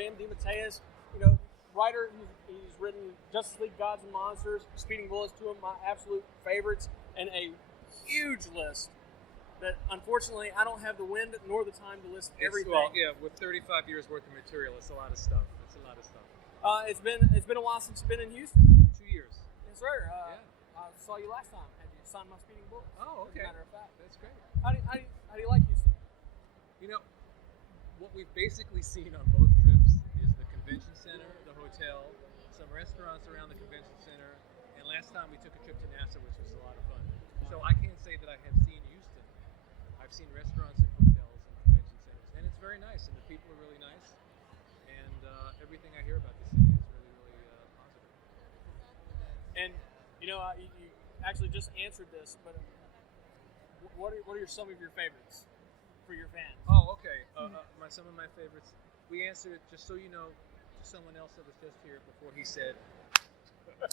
J.M. Dematteis, writer. He's written Justice League Gods and Monsters, Speeding Bullets, two of my absolute favorites, and a huge list that unfortunately I don't have the wind nor the time to list everything. Well, yeah, with 35 years worth of material, it's a lot of stuff. It's been a while since you've been in Houston. 2 years. Yes, sir. I saw you last time. Had you signed my Speeding Bullets? Oh, okay. As a matter of fact, that's great. How do you like Houston? What we've basically seen on both trips is the convention center, the hotel, some restaurants around the convention center, and last time we took a trip to NASA, which was a lot of fun. So I can't say that I have seen Houston. I've seen restaurants and hotels and convention centers, and it's very nice, and the people are really nice, and everything I hear about the city is really, really positive. And you actually just answered this, but what are some of your favorites for your fans? Oh, okay. Some of my favorites. We answered it, just so you know, to someone else that was just here before he said. Okay.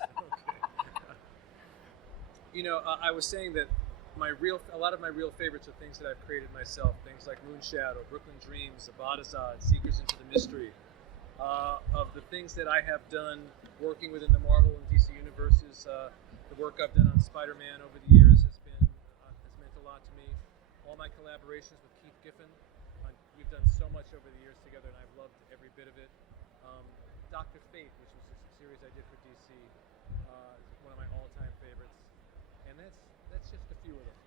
I was saying that a lot of my real favorites are things that I've created myself. Things like Moonshadow, Brooklyn Dreams, Dematteis, Seekers into the Mystery. Of the things that I have done working within the Marvel and DC universes, the work I've done on Spider-Man over the years has meant a lot to me. All my collaborations with Keith Giffen, we've done so much over the years together, and I've loved every bit of it. Dr. Fate, which was a series I did for DC, is one of my all-time favorites, and that's just a few of them.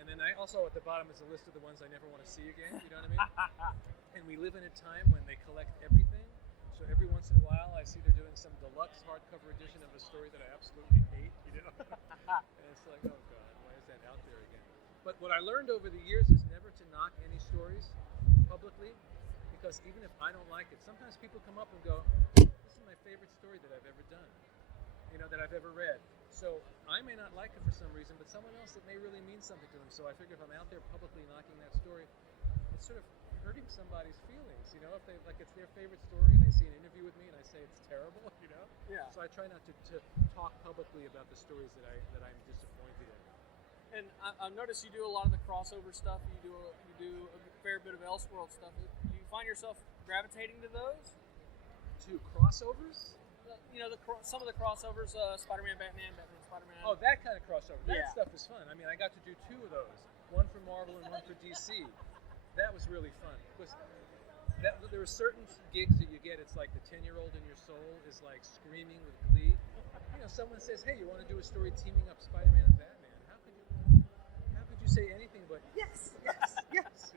And then I also at the bottom is a list of the ones I never want to see again. You know what I mean? And we live in a time when they collect everything. So every once in a while, I see they're doing some deluxe hardcover edition of a story that I absolutely hate. And it's like, oh god, why is that out there again? But what I learned over the years is never to knock any stories publicly, because even if I don't like it, sometimes people come up and go, "This is my favorite story that I've ever done, that I've ever read." So I may not like it for some reason, but someone else, it may really mean something to them. So I figure if I'm out there publicly knocking that story, it's sort of hurting somebody's feelings, if they it's their favorite story and they see an interview with me and I say it's terrible, Yeah. So I try not to talk publicly about the stories that I'm disappointed in. And I've noticed you do a lot of the crossover stuff. You do a fair bit of Elseworld stuff. Do you find yourself gravitating to those? To crossovers? Some of the crossovers, Spider-Man, Batman, Spider-Man. Oh, that kind of crossover. That Yeah. stuff is fun. I got to do two of those. One for Marvel and one for DC. That was really fun. There are certain gigs that you get, it's like the 10-year-old in your soul is like screaming with glee. Someone says, hey, you want to do a story teaming up Spider-Man and Batman? How could you say anything but yes, yes, yes,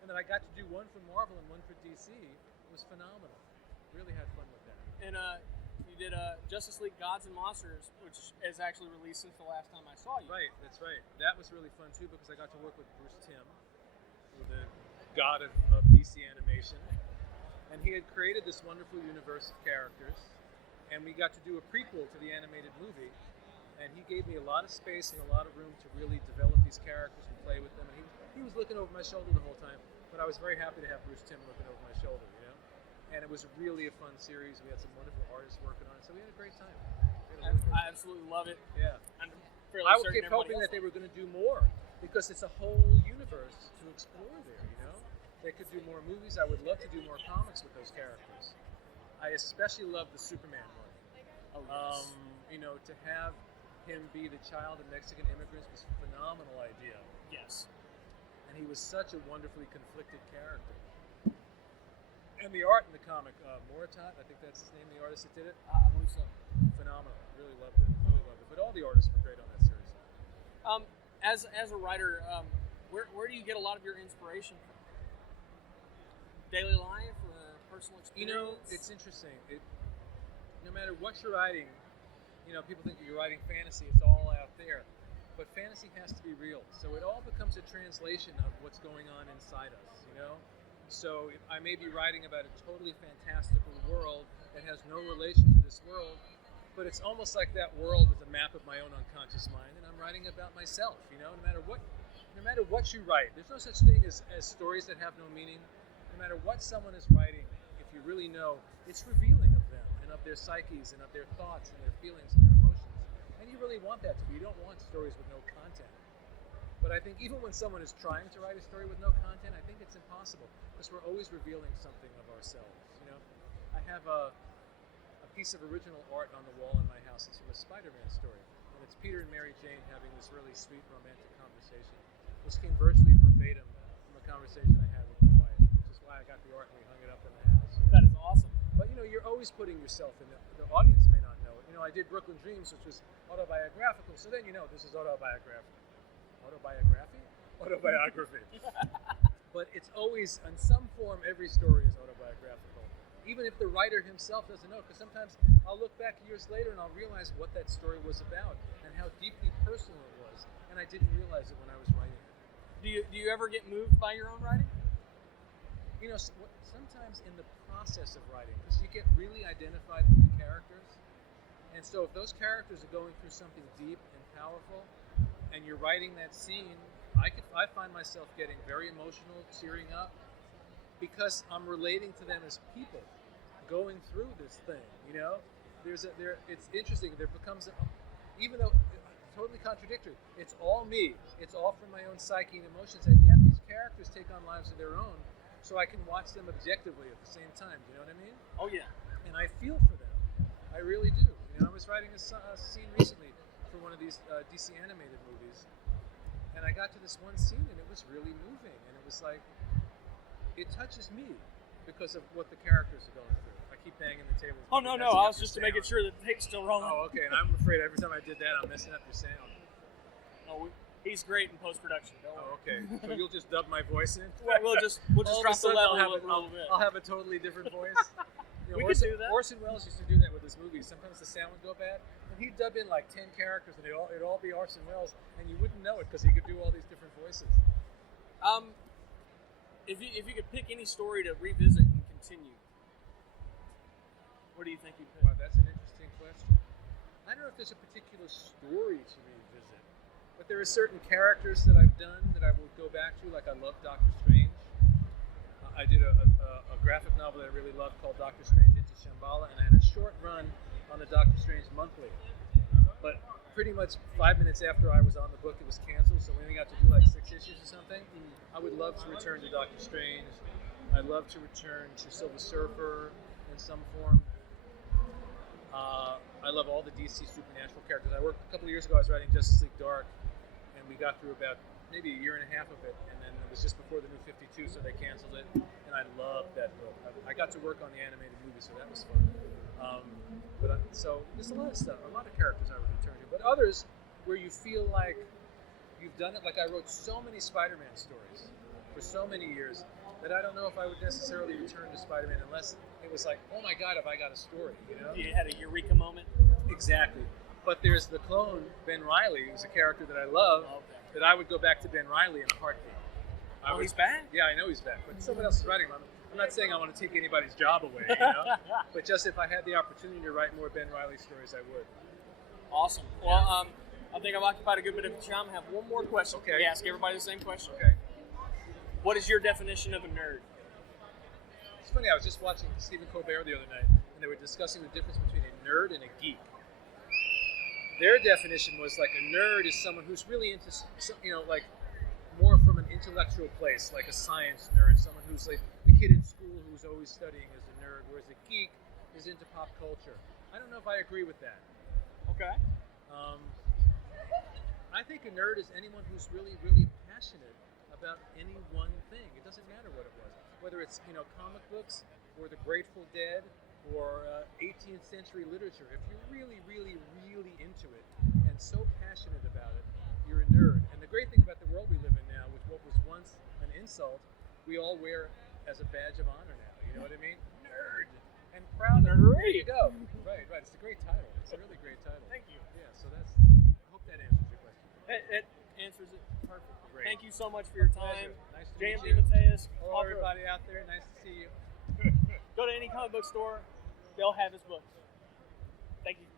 And then I got to do one for Marvel and one for DC. It was phenomenal. Really had fun with that. And you did Justice League Gods and Monsters, which is actually released since the last time I saw you. Right, that's right. That was really fun too because I got to work with Bruce Timm, the god of DC animation, and he had created this wonderful universe of characters, and we got to do a prequel to the animated movie, and he gave me a lot of space and a lot of room to really develop these characters and play with them, and he was looking over my shoulder the whole time, but I was very happy to have Bruce Timm looking over my shoulder, and it was really a fun series. We had some wonderful artists working on it, so we had a great time. I absolutely love it. Yeah. I kept hoping that they were going to do more, because it's a whole universe to explore there, They could do more movies. I would love to do more comics with those characters. I especially love the Superman one. Oh, yes. To have him be the child of Mexican immigrants was a phenomenal idea. Yes. And he was such a wonderfully conflicted character. And the art in the comic, Moritat, I think that's his name, the artist that did it. I believe so. Phenomenal. Really loved it. But all the artists were great on that series. As a writer, where do you get a lot of your inspiration from? Daily life or personal experience? It's interesting. No matter what you're writing, people think you're writing fantasy, it's all out there. But fantasy has to be real. So it all becomes a translation of what's going on inside us, So I may be writing about a totally fantastical world that has no relation to this world, but it's almost like that world is a map of my own unconscious mind, and I'm writing about myself, No matter what you write, there's no such thing as stories that have no meaning. No matter what someone is writing, if you really know, it's revealing of them and of their psyches and of their thoughts and their feelings and their emotions. And you really want that to be. You don't want stories with no content. But I think even when someone is trying to write a story with no content, I think it's impossible because we're always revealing something of ourselves. have a piece of original art on the wall in my house. It's from a Spider-Man story. And it's Peter and Mary Jane having this really sweet romantic conversation. This came virtually verbatim from a conversation I had with my wife, which is why I got the art and we hung it up in the house. That is awesome. But you're always putting yourself in it. The audience may not know it. I did Brooklyn Dreams, which was autobiographical, so then this is autobiography. Autobiography. But it's always, in some form, every story is autobiographical. Even if the writer himself doesn't know, because sometimes I'll look back years later and I'll realize what that story was about and how deeply personal it was, and I didn't realize it when I was writing it. Do you ever get moved by your own writing? Sometimes in the process of writing, because you get really identified with the characters, and so if those characters are going through something deep and powerful, and you're writing that scene, I find myself getting very emotional, tearing up, because I'm relating to them as people going through this thing. It's interesting. There becomes, even though totally contradictory, it's all me. It's all from my own psyche and emotions, and yet these characters take on lives of their own, so I can watch them objectively at the same time. Do you know what I mean? Oh yeah. And I feel for them. I really do. I was writing a scene recently for one of these DC animated movies, and I got to this one scene, and it was really moving, and it was like, it touches me because of what the characters are going through. I keep banging the table. Oh no, I was just making sure that the tape's still rolling. Oh, okay. And I'm afraid every time I did that, I'm messing up your sound. Oh, he's great in post-production. Oh, okay. So you'll just dub my voice in? We'll just drop the level a little bit. I'll have a totally different voice. We could do that. Orson Welles used to do that with his movies. Sometimes the sound would go bad, and he'd dub in like 10 characters, and it'd all be Orson Welles, and you wouldn't know it because he could do all these different voices. If you could pick any story to revisit and continue, what do you think you'd pick? Wow, that's an interesting question. I don't know if there's a particular story to revisit, but there are certain characters that I've done that I will go back to. Like I love Doctor Strange. I did a graphic novel that I really loved called Doctor Strange Into Shambhala, and I had a short run on the Doctor Strange Monthly. But pretty much 5 minutes after I was on the book, it was canceled, so we only got to do like 6 issues or something. I would love to return to Doctor Strange. I'd love to return to Silver Surfer in some form. I love all the DC supernatural characters. A couple of years ago, I was writing Justice League Dark, and we got through about maybe a year and a half of it, and then it was just before the New 52, so they canceled it, and I loved that book. I got to work on the animated movie, so that was fun. So there's a lot of stuff, a lot of characters I would return to, but others where you feel like you've done it. Like I wrote so many Spider-Man stories for so many years that I don't know if I would necessarily return to Spider-Man unless it was like, oh my God, have I got a story? You had a eureka moment. Exactly. But there's the clone, Ben Reilly, who's a character that I love, that I would go back to Ben Reilly in a heartbeat. He's back? Yeah, I know he's back, but someone else is writing him. I'm not saying I want to take anybody's job away, but just if I had the opportunity to write more Ben Reilly stories, I would. Awesome. Well, I think I've occupied a good bit of time. I have one more question. Okay. We ask everybody the same question. Okay. What is your definition of a nerd? It's funny, I was just watching Stephen Colbert the other night, and they were discussing the difference between a nerd and a geek. Their definition was like a nerd is someone who's really into, like more from an intellectual place, like a science nerd, someone who's like the kid in school who's always studying as a nerd, whereas a geek is into pop culture. I don't know if I agree with that. Okay. I think a nerd is anyone who's really, really passionate about any one thing. It doesn't matter what it was, whether it's comic books or the Grateful Dead or 18th century literature. If you're really, really, really into it and so passionate about it, you're a nerd. And the great thing about the world we live in now, with what was once an insult, we all wear as a badge of honor now. You know what I mean? Nerd. And proud of it. There you go. Right. It's a great title. It's a really great title. Thank you. Yeah, so I hope that answers your question. It answers it perfectly. Great. Thank you so much for your time. Nice to James meet you. Dematteis. Hello, everybody out there. Nice to see you. Go to any comic book store. They'll have his books. Thank you.